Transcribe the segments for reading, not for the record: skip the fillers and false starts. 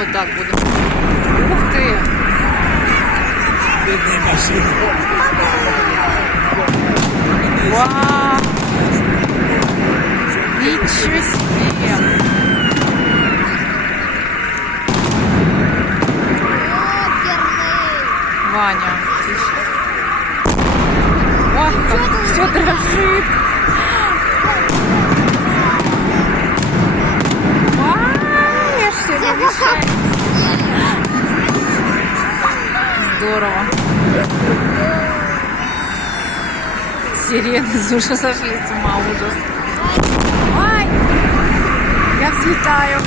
Вот так буду. Ух ты! Бедная машина. Вау! Ничего себе! Ваня, тише. Ой, как все дрожит. Ай, я ж все не мешаю. Здорово. Сирены уже сошли с ума, ужас. Ай, я взлетаю.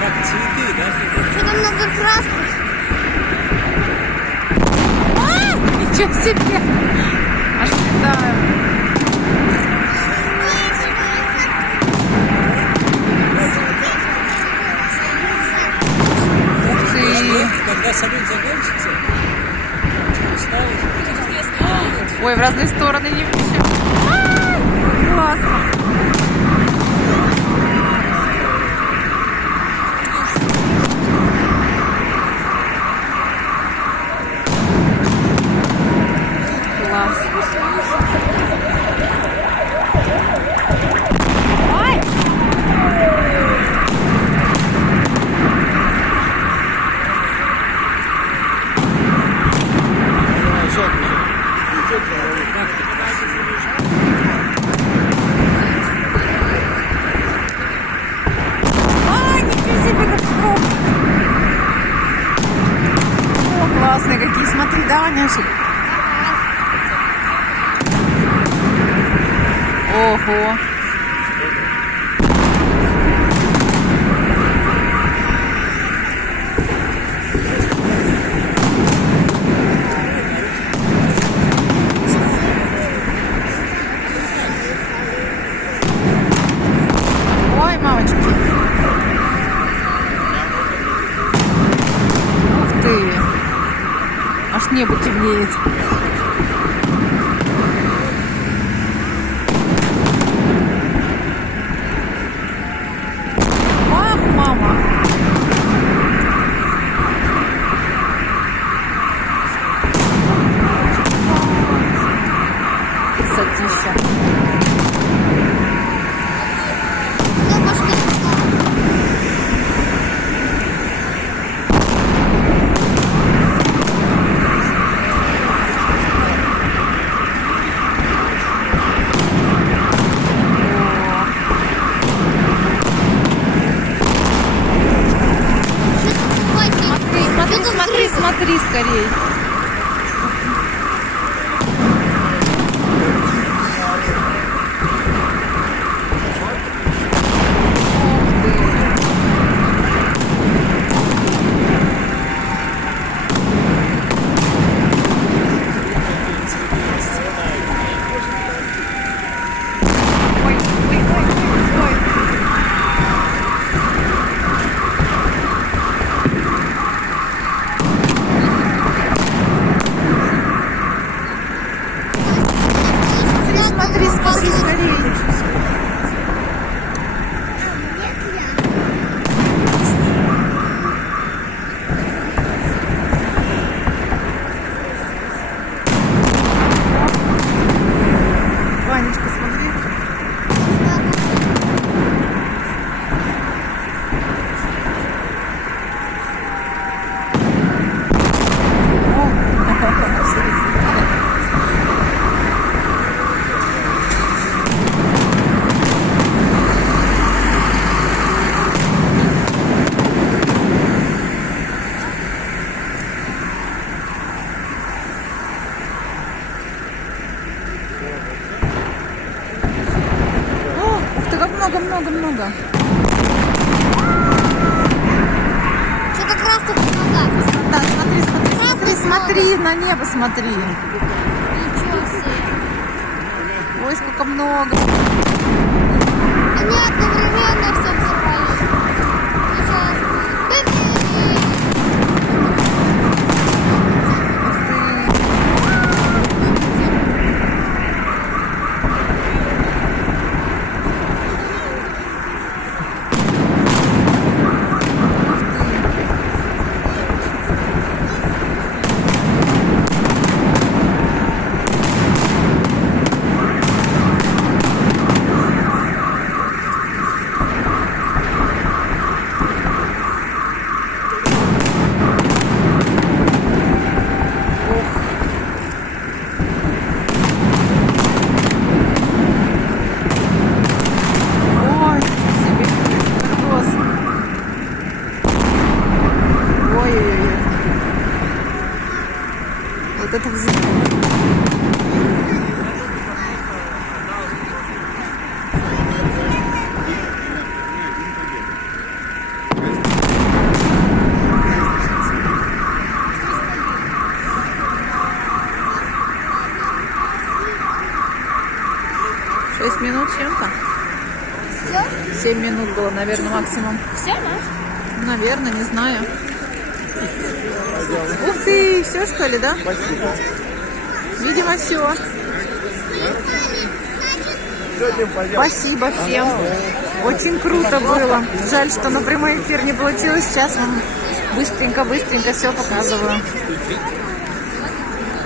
Как цветы, да? Что-то много красных. Ничего себе! Аж летаю. Ух ты! Когда салют закончится, Ой, в разные стороны не включил. Классно! Класс! Ай! А, ничего себе, как много! О, классные какие, смотри, да, Ваняшек? Ого! Ой, мамочки! Ух ты! Аж небо темнеет. Ах, мама! Красотища. Ну, пошли. Смотри, смотри, смотри скорей. Ух ты. Ой, ой, ой, ой. Смотри, смотри, скорей. Ванечка, смотри. Ух ты, как много. Что-то красных много. Да, смотри, на небо смотри. Ничего себе. Ой, сколько много. Они одновременно все взорвались. Сейчас. вот это взлетело. Шесть минут чем-то? Все? 7 минут было, наверное, максимум. Все, да? Наверное, не знаю. Ух ты, все что ли, да? Видимо, все. Спасибо всем. Очень круто было. Жаль, что на прямой эфир не получилось. Сейчас вам быстренько все показываю.